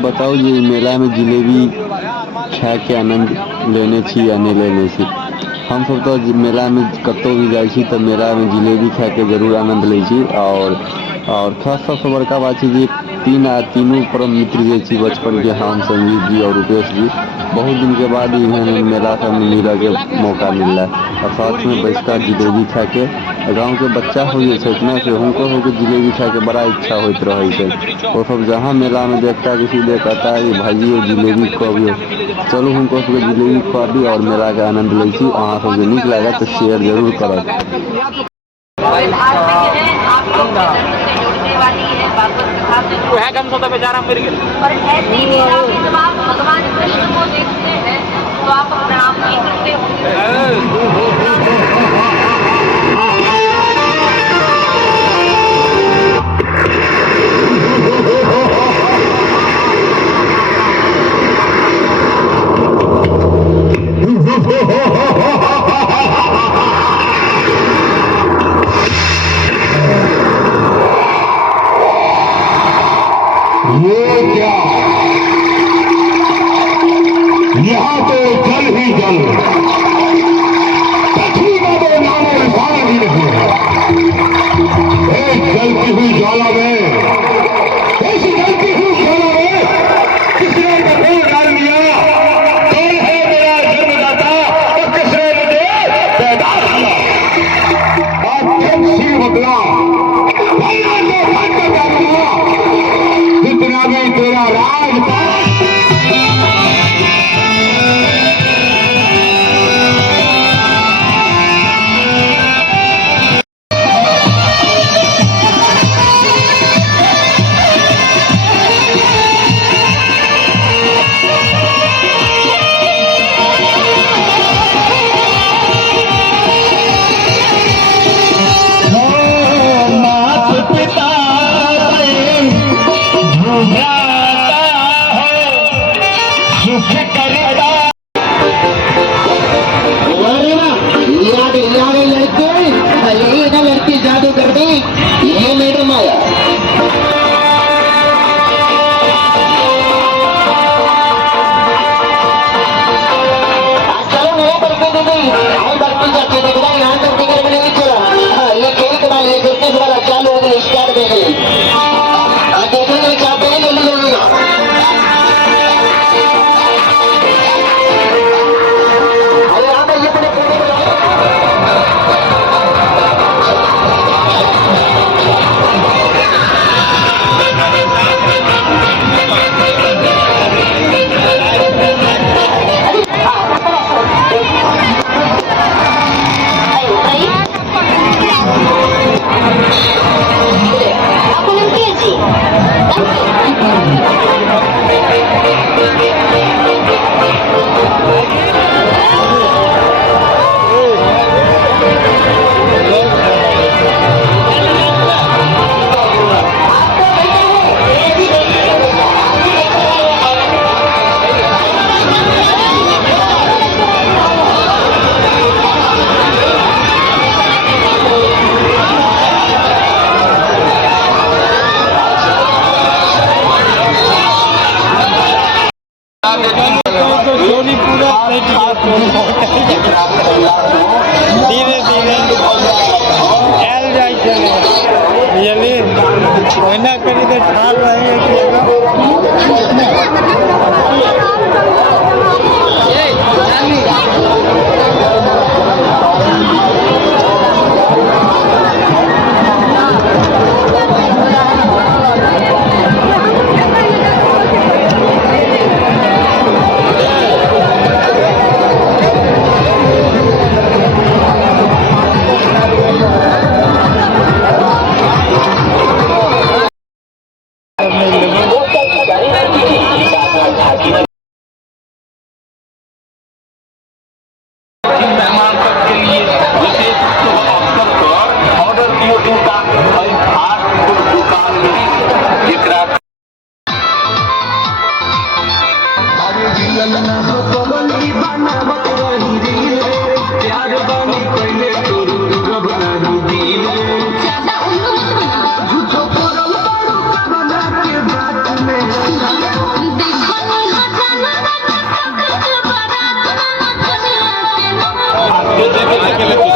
बताओ ये मेला में जिलेबी खा के आनंद लेने छी या नहीं लेने छी। हम सब तो मेला में कतौ भी जाई छी तो मेला में जिलेबी खा के जरूर आनंद लै छी। और खास सबसे बड़का बात है कि तीनों परम मित्र जे छी बचपन के, हम संजीव जी और रूपेश जी, बहुत दिन के बाद इन्हें मेला सब में मिले के मौका मिल रहा है और साथ में बैठकर जिलेबी खा के गाँव के बच्चा हो जे से उनको सबके जिलेबी खा के बड़ा इच्छा होते रहे छै। वो सब जहाँ मेला में देखता किसी दे कहता है भाई जिलेबी खुआबियो, चलू उनको सबके जिलेबी खुआबी और मेला के आनंद लै छी। अहाँ सबके नीक लागत तो शेयर जरूर करब। बेचारा मर गया। और ऐसी लीला में जब आप भगवान कृष्ण को देखते हैं तो आप प्रणाम नहीं करते होंगे। यहाँ तो जल ही जल, पृथ्वी का तो नामो निशान ही नहीं है। एक जलती हुई ज्वाला में, इस जलती हुई ज्वाला में किसने कपूर डाल दिया? कौन है मेरा जन्मदाता और किसने मुझे पैदा किया? आज जब सिर बदला भैया ने हट कर दिया, जितना भी तेरा राज था लड़की जादू कर दी, ये मैडम आया। चलो नहीं बल्कि दीदी हम बल्कि जाके देख रहे हैं यहाँ तक टिकट मिलेगी। चला ये खेल के बाद ये फिटनेस वाला चालू हो गया, स्टार्ट देख ली देखने नहीं चाहते हैं जल्दी जल्दी। अरे यहाँ पर ये बड़े धीरे धीरे आयल जाइ छै, बुझलियै ओहिना करी के ठाढ़ रहे एक आके लगी